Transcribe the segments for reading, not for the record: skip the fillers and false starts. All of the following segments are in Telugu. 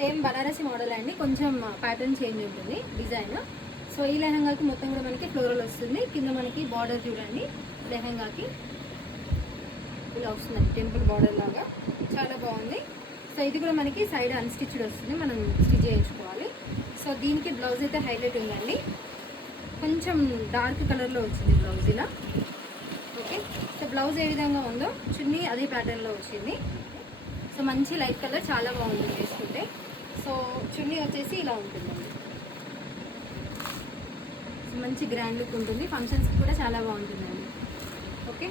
సేమ్ బనారసి మోడల్ అండి, కొంచెం ప్యాటర్న్ చేంజ్ ఉంటుంది డిజైన్. సో ఈ లెహంగాకి మొత్తం కూడా మనకి ఫ్లోరల్ వస్తుంది. కింద మనకి బార్డర్ చూడండి, లెహంగాకి ఇలా వస్తుందండి, టెంపుల్ బార్డర్ లాగా చాలా బాగుంది. సో ఇది కూడా మనకి సైడ్ అన్స్టిచ్డ్ వస్తుంది, మనం స్టిచ్ చేయించుకోవాలి. సో దీనికి బ్లౌజ్ అయితే హైలైట్ ఉందండి, కొంచెం డార్క్ కలర్లో వచ్చింది బ్లౌజ్ ఇలా. ఓకే, సో బ్లౌజ్ ఏ విధంగా ఉందో చున్నీ అదే ప్యాటర్న్లో వచ్చింది. సో మంచి లైట్ కలర్, చాలా బాగుంటుంది వేసుకుంటే. సో చున్నీ వచ్చేసి ఇలా ఉంటుందండి, సో మంచి గ్రాండ్ లుక్ ఉంటుంది, ఫంక్షన్స్కి కూడా చాలా బాగుంటుందండి. ఓకే,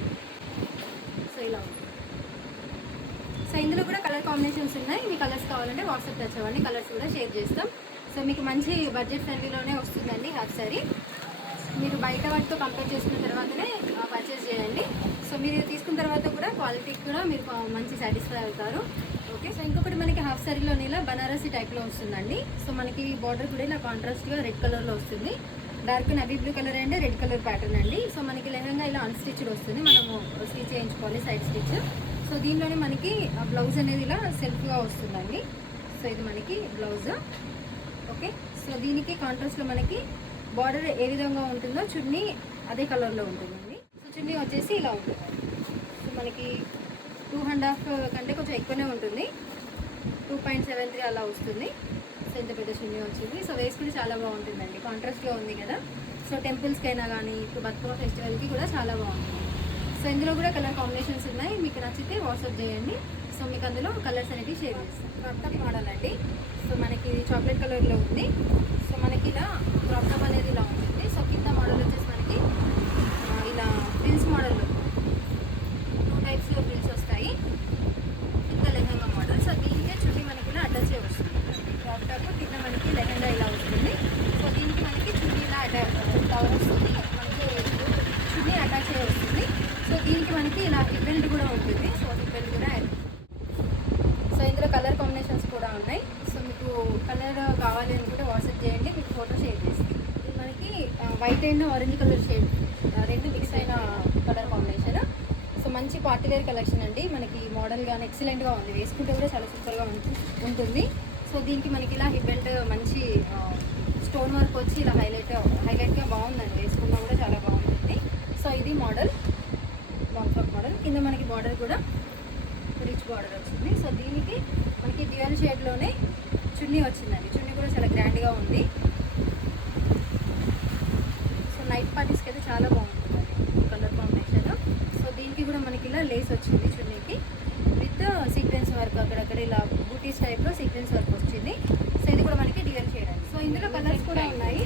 సో ఇలా ఉంటుంది. సో ఇందులో కూడా కలర్ కాంబినేషన్స్ ఉన్నాయి, మీ కలర్స్ కావాలంటే వాట్సాప్ టచ్ అవ్వండి, కలర్స్ కూడా షేర్ చేస్తాం. సో మీకు మంచి బడ్జెట్ ఫ్రెండ్లీలోనే వస్తుందండి హాఫ్ సారీ. మీరు బయట వాటితో కంపేర్ చేసుకున్న తర్వాతనే పర్చేస్ చేయండి. సో మీరు తీసుకున్న తర్వాత కూడా క్వాలిటీకి కూడా మీరు మంచి సాటిస్ఫై అవుతారు. ఓకే, సో ఇంకొకటి మనకి హాఫ్ సారీలోని ఇలా బనారసి టైప్లో వస్తుందండి. సో మనకి బార్డర్ కూడా ఇలా కాంట్రాస్ట్గా రెడ్ కలర్లో వస్తుంది, dark navy blue colour and red colour pattern అండి. సో మనకి లెహంగా ఇలా అన్స్టిచ్డ్ వస్తుంది, మనము స్టిచ్ చేయించుకోవాలి సైడ్ స్టిచ్. సో దీనిలోనే మనకి బ్లౌజ్ అనేది ఇలా సెల్ఫ్గా వస్తుందండి. సో ఇది మనకి బ్లౌజ్. ఓకే, సో దీనికి కాంట్రాస్ట్లో మనకి బార్డర్ ఏ విధంగా ఉంటుందో చున్నీ అదే కలర్లో ఉంటుందండి. సో చున్నీ వచ్చేసి ఇలా ఉంటుంది. సో మనకి 2.5 కంటే కొంచెం ఎక్కువనే ఉంటుంది, 2.73 అలా వస్తుంది. సో ఇంత పెద్ద చున్నీ వచ్చింది. సో వేసుకుంటే చాలా బాగుంటుందండి, కాంట్రాస్ట్లో ఉంది కదా. సో టెంపుల్స్కైనా కానీ ఇప్పుడు బతుకమ్మ ఫెస్టివల్కి కూడా చాలా బాగుంటుంది. సో ఇందులో కూడా కలర్ కాంబినేషన్స్ ఉన్నాయి, మీకు నచ్చితే వాట్సాప్ చేయండి. సో మీకు అందులో కలర్స్ అనేవి షేర్ చేస్తాం. క్రాప్ టాప్ మోడల్ అండి. సో మనకి చాక్లెట్ కలర్లో ఉంది. సో మనకి ఇలా క్రాప్ టాప్ అనేది ఇలా ఉంటుంది. సో కింద మోడల్ వచ్చేసి మనకి ఇలా ఫ్రిల్స్ మోడల్, 2 టైప్స్ ఫ్రిల్స్ వస్తాయి. కింద లెహంగా మోడల్. సో దీనికే చున్నీ మనకి ఇలా అటాచ్ వస్తుంది. క్రాప్ టాప్ కింద మనకి లెహంగా ఇలా వస్తుంది. సో దీనికి మనకి చున్నీ ఇలా కవర్ వస్తుంది, మనకి చున్నీ అటాచ్ అయ్యి వస్తుంది. సో దీనికి మనకి ఇలా హిప్ బెల్ట్ కూడా ఉంటుంది. సో హిప్ బెల్ట్ కూడా సో ఇందులో కలర్ కాంబినేషన్స్ కూడా ఉన్నాయి. సో మీకు కలర్ కావాలి అనుకుంటే వాట్సాప్ చేయండి, మీకు ఫోటో షేర్ చేస్తాం. ఇది మనకి white and orange colour shade, రెండు మిక్స్ అయిన కలర్ కాంబినేషన్. సో మంచి పార్టీ వేర్ కలెక్షన్ అండి, మనకి మోడల్ కానీ ఎక్సలెంట్గా ఉంది, వేసుకుంటే కూడా చాలా సూపర్గా ఉంటుంది. సో దీనికి మనకి ఇలా హిప్ బెల్ట్ మంచి స్టోన్ వర్క్ వచ్చి ఇలా హైలైట్గా బాగుందండి, వేసుకున్నా కూడా చాలా బాగుంటుంది. సో ఇది మోడల్, లాంగ్ ఫ్రాక్ మోడల్. కింద మనకి బార్డర్ కూడా రిచ్ బార్డర్ వచ్చింది. సో దీనికి మనకి డ్యూయల్ షేడ్లోనే చున్నీ వచ్చిందండి, చున్నీ కూడా చాలా గ్రాండ్గా ఉంది. సో నైట్ పార్టీస్కి అయితే చాలా బాగుంటుందండి ఈ కలర్ కాంబినేషన్. సో దీనికి కూడా మనకి ఇలా లేస్ వచ్చింది చున్నీకి, విత్ సీక్వెన్స్ వర్క్, అక్కడక్కడ ఇలా బూటీస్ టైప్లో సీక్వెన్స్ వర్క్ వచ్చింది. సో ఇది కూడా మనకి డ్యూయల్ షేడ్ అండి. సో ఇందులో కలర్స్ కూడా ఉన్నాయి,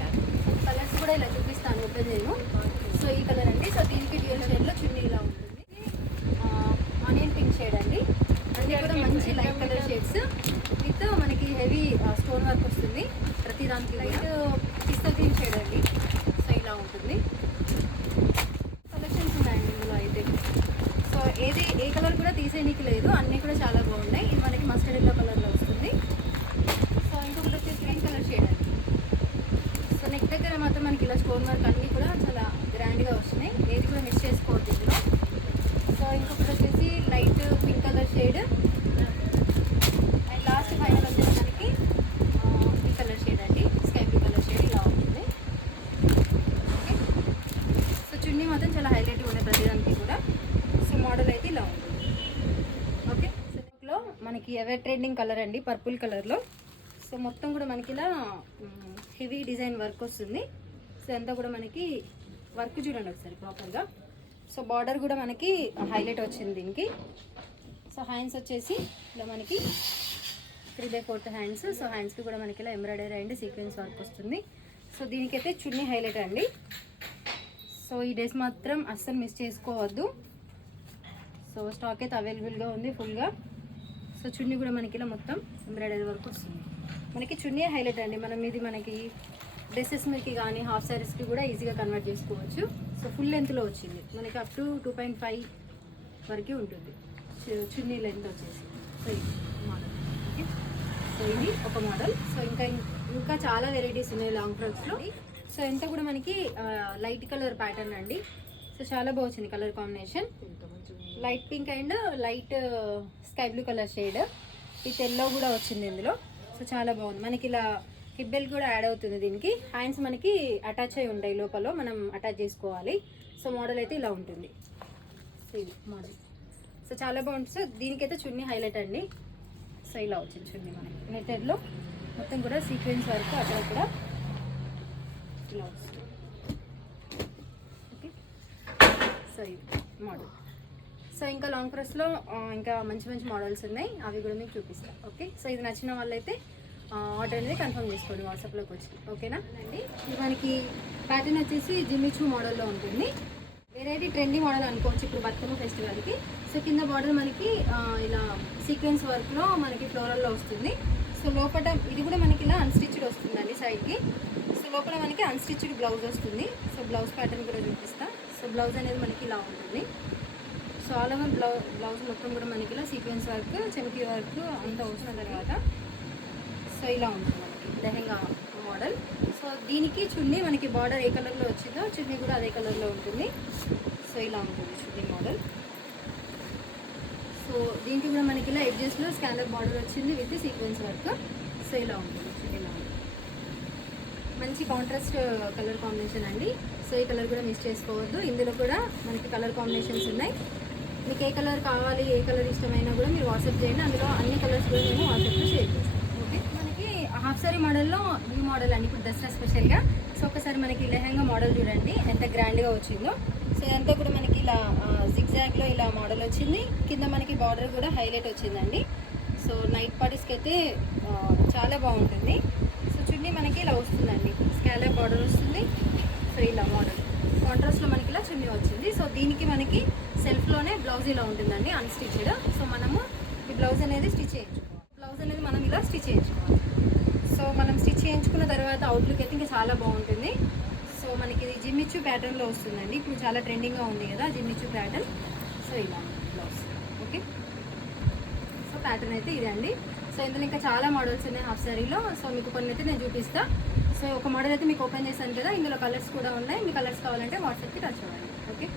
కలర్స్ కూడా ఇలా చూపిస్తాను ఓపెన్ చేయను. సో ఈ కలర్ అండి. సో దీనికి డ్యూయల్ షేడ్లో చున్నీ ఇలా ఉంటుంది. ఆనియన్ పింక్ షేడ్ అండి, అన్నీ కూడా మంచి లైట్ కలర్ షేడ్స్ విత్ మనకి హెవీ స్టోన్ వర్క్ వస్తుంది ప్రతి దానికి. లైట్ పిస్తా గ్రీన్ షేడ్ అండి. సో ఇలా ఉంటుంది. కలెక్షన్స్ ఉన్నాయండి ఇందులో అయితే. సో ఏ కలర్ కూడా తీసేయడానికి లేదు, అన్నీ కూడా చాలా బాగున్నాయి. ఇది మనకి మస్టర్డ్ ఎల్లో కలర్లో వస్తుంది. సో ఇంకొకటి వచ్చేసి గ్రీన్ కలర్ షేడ్ అండి. సో నెక్ దగ్గర మాత్రం మనకి ఇలా స్టోన్ వర్క్ అన్నీ కూడా చాలా గ్రాండ్గా వస్తున్నాయి, ఏది కూడా మిస్ చేసుకోవద్దు ఇందులో. సో ఇంకొకటి వచ్చేసి light pink colour shade, and last final వచ్చేసి మనకి ఈ కలర్ షేడ్ అండి, స్కై బ్లూ కలర్ షేడ్ ఇలా ఉంటుంది. ఓకే, సో చున్నీ మాత్రం చాలా హైలైట్గా ఉన్నాయి ప్రతిదానికి కూడా. సో మోడల్ అయితే ఇలా ఉంటుంది. ఓకే, సో మనకి ఎవర్ ట్రెండింగ్ కలర్ అండి, పర్పుల్ కలర్లో. సో మొత్తం కూడా మనకి ఇలా హెవీ డిజైన్ వర్క్ వస్తుంది. సో అంతా కూడా మనకి వర్క్ చూడండి ఒకసారి ప్రాపర్గా. సో బార్డర్ కూడా మనకి హైలైట్ వచ్చింది దీనికి. సో హ్యాండ్స్ వచ్చేసి ఇలా మనకి 3/4 హ్యాండ్స్. సో హ్యాండ్స్కి కూడా మనకి ఇలా ఎంబ్రాయిడరీ అండ్ సీక్వెన్స్ వర్క్ వస్తుంది. సో దీనికైతే చున్నీ హైలైట్ అండి. సో ఈ డ్రెస్ మాత్రం అస్సలు మిస్ చేసుకోవద్దు. సో స్టాక్ అయితే అవైలబుల్గా ఉంది ఫుల్గా. సో చున్నీ కూడా మనకి ఇలా మొత్తం ఎంబ్రాయిడరీ వర్క్ వస్తుంది. మనకి చున్నీ హైలైట్ అండి, మనం ఇది మనకి డ్రెస్సెస్ మీదకి కానీ హాఫ్ శారీస్కి కూడా ఈజీగా కన్వర్ట్ చేసుకోవచ్చు. సో ఫుల్ లెంత్లో వచ్చింది మనకి, అప్ టు 2.5 వరకు ఉంటుంది చున్నీ లెంత్ వచ్చేసి. సో ఇది మోడల్. ఓకే, సో ఇది ఒక మోడల్. సో ఇంకా చాలా వెరైటీస్ ఉన్నాయి లాంగ్ ఫ్రాక్స్లో. సో ఎంత కూడా మనకి లైట్ కలర్ ప్యాటర్న్ అండి. సో చాలా బాగా వచ్చింది colour combination, light pink and light sky blue colour shade with yellow కూడా వచ్చింది ఇందులో. సో చాలా బాగుంది. మనకి ఇలా హిప్ బెల్ట్ కూడా యాడ్ అవుతుంది దీనికి. హ్యాండ్స్ మనకి అటాచ్ అయి ఉంటాయి, లోపల మనం అటాచ్ చేసుకోవాలి. సో మోడల్ అయితే ఇలా ఉంటుంది. సో ఇది మోడల్. సో చాలా బాగుంటుంది. సో దీనికైతే చున్నీ హైలైట్ అండి. సో ఇలా వచ్చింది చున్నీ మనకి నెట్టెడ్లో మొత్తం కూడా సీక్వెన్స్ వరకు అక్కడ కూడా ఇలా వస్తుంది. ఓకే, సో ఇది మోడల్. సో ఇంకా లాంగ్ ఫ్రాక్స్లో ఇంకా మంచి మంచి మోడల్స్ ఉన్నాయి, అవి కూడా మీకు చూపిస్తాను. ఓకే, సో ఇది నచ్చిన వాళ్ళైతే ఆర్డర్ అనేది కన్ఫర్మ్ చేసుకోండి వాట్సాప్లోకి వచ్చి. ఓకేనా అండి. ఇది మనకి ప్యాటర్న్ వచ్చేసి జిమ్మిచూ మోడల్లో ఉంటుంది. వెరైటీ ట్రెండీ మోడల్ అనుకోవచ్చు ఇప్పుడు బతుకమ్మ ఫెస్టివల్కి. సో కింద బార్డర్ మనకి ఇలా సీక్వెన్స్ వర్క్లో మనకి ఫ్లోరల్లో వస్తుంది. సో లోపల ఇది కూడా మనకి ఇలా అన్స్టిచ్డ్ వస్తుందండి సైడ్కి. సో లోపల మనకి అన్స్టిచ్డ్ బ్లౌజ్ వస్తుంది. సో బ్లౌజ్ ప్యాటర్న్ కూడా చూపిస్తా. సో బ్లౌజ్ అనేది మనకి ఇలా ఉంటుంది. సో ఆల్ ఓవర్ బ్లౌజ్ మొత్తం కూడా మనకి ఇలా సీక్వెన్స్ వర్క్, చెంకీ వర్క్ అంతా వచ్చిన తర్వాత సో ఇలా ఉంటుంది మనకి లెహెంగా మోడల్. సో దీనికి చున్నీ మనకి బార్డర్ ఏ కలర్లో వచ్చిందో చున్నీ కూడా అదే కలర్లో ఉంటుంది. సో ఇలా ఉంటుంది చున్నీ మోడల్. సో దీనికి కూడా మనకి ఇలా ఎడ్జెస్లో స్కాలప్ బార్డర్ వచ్చింది విత్ సీక్వెన్స్ వర్క్. సో ఇలా ఉంటుంది చున్నీ మోడల్. మంచి కాంట్రాస్ట్ కలర్ కాంబినేషన్ అండి. సో ఈ కలర్ కూడా మిస్ చేసుకోవద్దు. ఇందులో కూడా మనకి కలర్ కాంబినేషన్స్ ఉన్నాయి. మీకు ఏ కలర్ కావాలి, ఏ కలర్ ఇష్టమైనా కూడా మీరు వాట్సాప్ చేయండి. అందులో అన్ని కలర్స్ కూడా మేము వాట్సాప్లో షేర్ చేస్తాం. ఓకే, మనకి హాఫ్ సారీ మోడల్లో న్యూ మోడల్ అండి ఇప్పుడు దసరా స్పెషల్గా. సో ఒకసారి మనకి లెహంగా మోడల్ చూడండి ఎంత గ్రాండ్గా వచ్చిందో. సో ఇదంతా కూడా మనకి ఇలా జిగ్జాగ్లో ఇలా మోడల్ వచ్చింది. కింద మనకి బార్డర్ కూడా హైలైట్ వచ్చిందండి. సో నైట్ పార్టీస్కి అయితే చాలా బాగుంటుంది. సో చున్నీ మనకి ఇలా వస్తుందండి, స్కాలప్ బార్డర్ వస్తుంది. సో ఇలా మోడల్ కాంట్రాస్ట్లో మనకి ఇలా చున్నీ వచ్చింది. సో దీనికి మనకి సెల్ఫ్లోనే బ్లౌజ్ ఇలా ఉంటుందండి అన్స్టిచ్డ్. సో మనము ఈ బ్లౌజ్ అనేది స్టిచ్ చేయించుకోవాలి. బ్లౌజ్ అనేది మనం ఇలా స్టిచ్ చేయించుకోవాలి. సో మనం స్టిచ్ చేయించుకున్న తర్వాత అవుట్లుక్ అయితే ఇంకా చాలా బాగుంటుంది. సో మనకి ఇది జిమ్మిచూ ప్యాటర్న్లో వస్తుందండి. ఇప్పుడు చాలా ట్రెండింగ్గా ఉంది కదా జిమ్మిచూ ప్యాటర్న్. సో ఇలా బ్లౌజ్. ఓకే, సో ప్యాటర్న్ అయితే ఇదే అండి. సో ఇందులో ఇంకా చాలా మోడల్స్ ఉన్నాయి హాఫ్ సారీలో. సో మీకు కొన్ని అయితే నేను చూపిస్తాను. సో ఒక మోడల్ అయితే మీకు ఓపెన్ చేశాను కదా, ఇందులో కలర్స్ కూడా ఉన్నాయి. మీ కలర్స్ కావాలంటే వాట్సాప్కి టచ్ అవ్వండి. ఓకే.